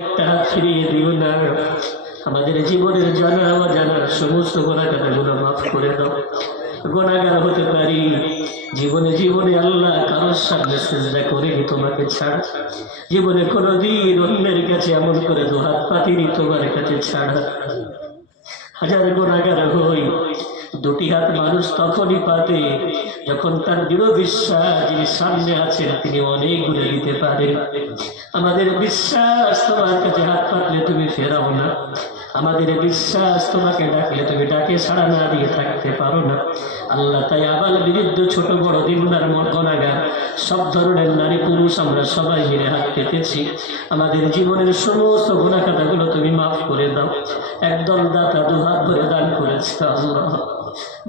একটা হাত ফিরিয়ে দিও না। আমাদের জীবনের জানা অজানার সমস্ত গুনাহগুলো মাফ করে দাও। গুনাহগার হতে পারি, জীবনে জীবনে আল্লাহ কারোর সামনে সিজদা করে তোমাকে ছাড়া, জীবনে কোনোদিন অন্যের কাছে এমন করে দুহাত পাতিনি তোমার কাছে ছাড়া। হাজার গুনাহগার হই, দুটি হাত মানুষ তখনই পাতে যখন তার দৃঢ় বিশ্বাস যিনি সামনে আছেন তিনি অনেক গুণে দিতে পারেন। আমাদের বিশ্বাস তোমার কাছে হাত পাতলে তুমি ফেরাও না, আমাদের বিশ্বাস তোমাকে ডাকলে তুমি ডাকে সাড়া না দিয়ে থাকতে পারো না আল্লাহ। তাই আবাল বিরুদ্ধ ছোট বড় দিনদার গুনাহগার সব ধরনের নারী পুরুষ আমরা সবাই মিলে হাত পেতেছি। আমাদের জীবনের সমস্ত গুনাহ খাতাগুলো তুমি মাফ করে দাও। একদল দাতা দুহাত ভরে দান করেছে আল্লাহ।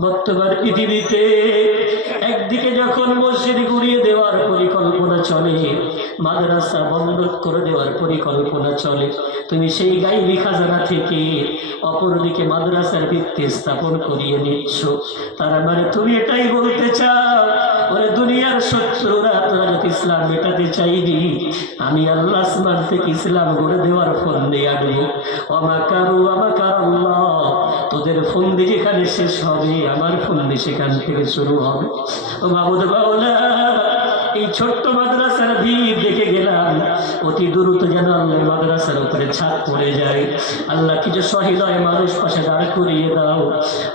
বর্তমান পৃথিবীতে একদিকে যখন মসজিদ গুড়িয়ে দেওয়ার পরিকল্পনা চলে, মাদ্রাসা বন্ধ করে দেওয়ার পরিকল্পনা চলে, তুমি সেই গাইবি খাজানা থেকে অপরদিকে মাদ্রাসার ভিত্তি স্থাপন করিয়ে নিচ্ছ। তার মানে তুমি এটাই বলতে চাও, ওরে দুনিয়ার শত্রুরা তোরা যদি ইসলাম মেটাতে চাইবি, আমি আল্লাহ আসমান থেকে ইসলাম গড়ে দেওয়ার ফন্দি আনবো। আমাকারু আমাকার আল্লাহ, তোদের ফন্দি যেখানে শেষ হবে আমার ফন্দি সেখান থেকে শুরু হবে। ও মাবুদ মাওলা, এই ছোট্ট মাদ্রাসার ভিড় দেখে গেলাম, অতি দ্রুত যেন আল্লাহ মাদ্রাসার উপরে ছাদ পড়ে যায়। আল্লাহ কিছু সহৃদয় মানুষ পাশে দাঁড় করিয়ে দাও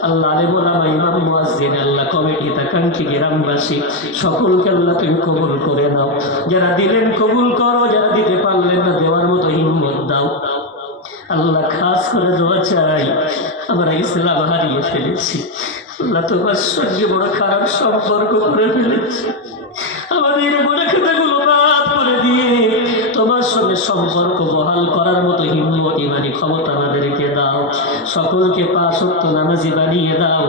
আল্লাহ। আলেম ওলামা ইমাম মুয়াজ্জিন আল্লাহ কমিটি তাকাঙ্ক্ষী গ্রামবাসী সকলকে আল্লাহ তুমি কবুল করে নাও। যারা দিলেন কবুল করো, যারা দিতে পারলেন না দেওয়ার মতো হিম্মত দাও আল্লাহ। খাস করে দোয়া চাই, আমরা ইসলাম হারিয়ে ফেলেছি আল্লাহ, তোমার সঙ্গে বড় খারাপ সম্পর্ক করে ফেলেছি। আমাদের গুনাহ খাতাগুলো মাফ করে দিয়ে তোমার সঙ্গে সম্পর্ক বহাল করার মতো হিম্মত ইমানি ক্ষমতা আমাদেরকে দাও। সকলকে পাঁচ ওয়াক্ত নামাজি বানিয়ে দাও।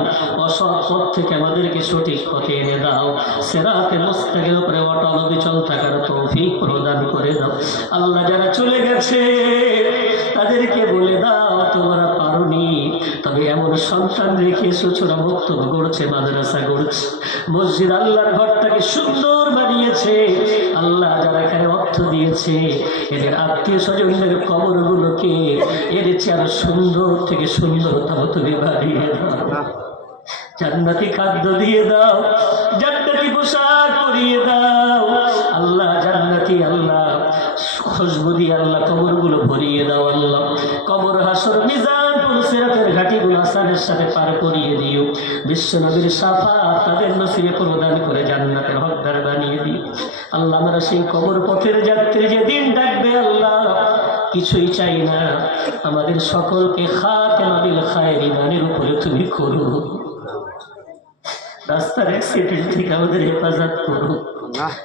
অসৎ পথ থেকে আমাদেরকে সঠিক পথে এনে দাও। সিরাতে মুস্তাকিমের উপরে অটল অবিচল থাকার তৌফিক প্রদান করে দাও আল্লাহ। যারা চলে গেছে তাদেরকে বলে দাও তোমরা পারোনি, তবে এমন সন্তান রেখে ছোটরা বক্তব্য করছে, মাদ্রাসা করছে, মসজিদ আল্লাহর ঘরটাকে সুন্দর বানিয়েছে আল্লাহ। যারা এখানে অর্থ দিয়েছে এদের আত্মীয় স্বজনদের কবরগুলোকে এর চেয়ে আরো সুন্দর থেকে সুন্দরতম তুমি বানিয়ে দাও। জান্নাতি খাদ্য দিয়ে দাও, জান্নাতি পোশাক পরিয়ে দাও আল্লাহ। জান্নাতি আল্লাহ খুশবু দিয়ে আল্লাহ কবরগুলো ভরিয়ে দাও আল্লাহ। কবর হাসর মিজান পুলসিরাতের ঘাটিগুলো আসানের সাথে পার করিয়ে দিও। বিশ্ব নবীর শাফাত তাদের নসিবে প্রদান করে জান্নাতের হকদার বানিয়ে দিও আল্লাহ। আমরা সেই কবর পথের যাত্রী যেদিন ডাকবে আল্লাহ, কিছুই চাই না, আমাদের সকলকে খাতেমা বিল খায়র ইমানের উপরে তুমি করো। রাস্তার অ্যাক্সিডেন্ট থেকে আমাদের হেফাজত করো,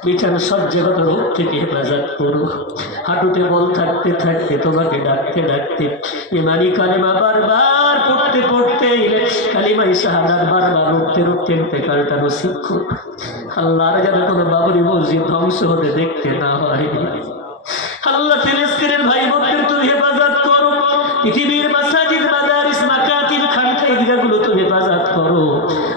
বিছানা সজ্জাগত রোগ থেকে হেফাজত করো। হাঁটুতে বল থাকতে থাকতে তোমাকে ডাকতে ডাকতে ইমানি কালেমা বারবার পড়তে পড়তে কালিমাই শাহাদাত বারবার উঠতে উঠতে ইন্তেকালটা নসিব করো আল্লাহ। আর যেন কোনো বাবরি মসজিদ ধ্বংস হতে দেখতে না হয় আল্লাহ। ফিলিস্তিনের ভাই বোনদের তুমি হেফাজত করো, পৃথিবীর মাসাজিদ মাদারিস মাকাতিব খানকা ঈদগাহগুলো তুমি হেফাজত করো,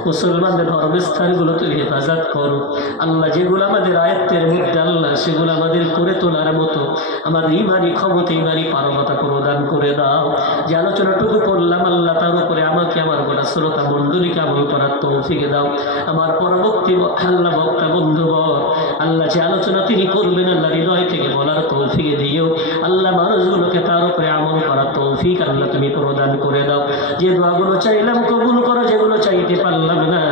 মুসলমানদের ধর্মস্থানগুলো তুমি হেফাজত করো আল্লাহ। যেগুলো আমাদের আয়ত্তের মধ্যে আল্লাহ সেগুলো আমাদের করে তোলার মতো আমাদের ইমানি ক্ষমতা ইমানি পারমতা প্রদান করে দাও। যে আলোচনাটুকু করলাম আল্লাহ তার উপরে আমাকে আমার গোটা শ্রোতা মণ্ডলীকে আমল করার তৌফিক দাও। আমার পরবর্তী আল্লাহ বক্তা বন্ধুবর আল্লাহ যে আলোচনা তিনি করবেন আল্লাহ হৃদয় থেকে বলার তৌফিক দিও আল্লাহ। মানুষগুলোকে তার উপরে আমল করার তৌফিক আল্লাহ তুমি প্রদান করে দাও। যে দোয়াগুলো চাইলাম কবুল করো, যেগুলো চাইতে পারলাম না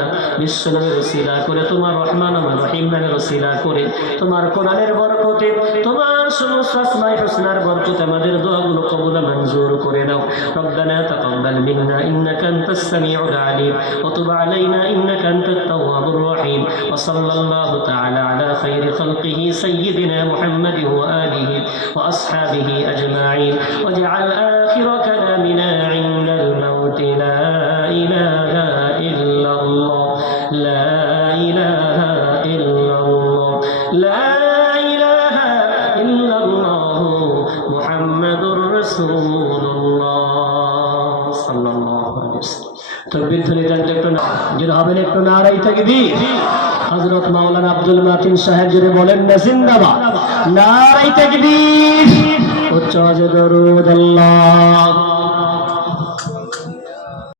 বিশ্ব নামের ওসিলা করে, তোমার রহমান রহিম নামের ওসিলা করে, তোমার কোরআনের বরকতে, তোমার সমস্ত আসমায়ে হুসনার বরকতে আমাদের দোয়াগুলো কবুল মঞ্জুর করে দাও। রব্বানা তাকাব্বাল মিন্না ইন্নাকা আনতাস সামিউল আলিম ওয়া তুব আলাইনা ইন্নাকা আনতাত তাওয়াবুর রহিম। ওয়া সাল্লাল্লাহু তাআলা আলা খায়রি খালকিহি সাইয়্যিদিনা মুহাম্মাদিন ওয়া আলিহি ওয়া আসহাবিহি আজমাইন। ওয়াজআল আখিরা কালামিনা ইনদাল মাউত লা ইলাহা ইল্লাল্লাহ লা ইলাহা ইল্লাল্লাহ লা ইলাহা ইল্লাল্লাহ মুহাম্মাদুর রাসূলুল্লাহ সাল্লাল্লাহু আলাইহি ওয়াসাল্লাম। তাকবীর ধ্বনি দেন একটু না, যেন হবেন একটু নারায়ে তাকবীর। হযরত মাওলানা আব্দুল মাতিন সাহেব যদি বলেন না জিন্দাবাদ, নারায়ে তাকবীর। উচ্চ আওয়াজে দরুদ আল্লাহ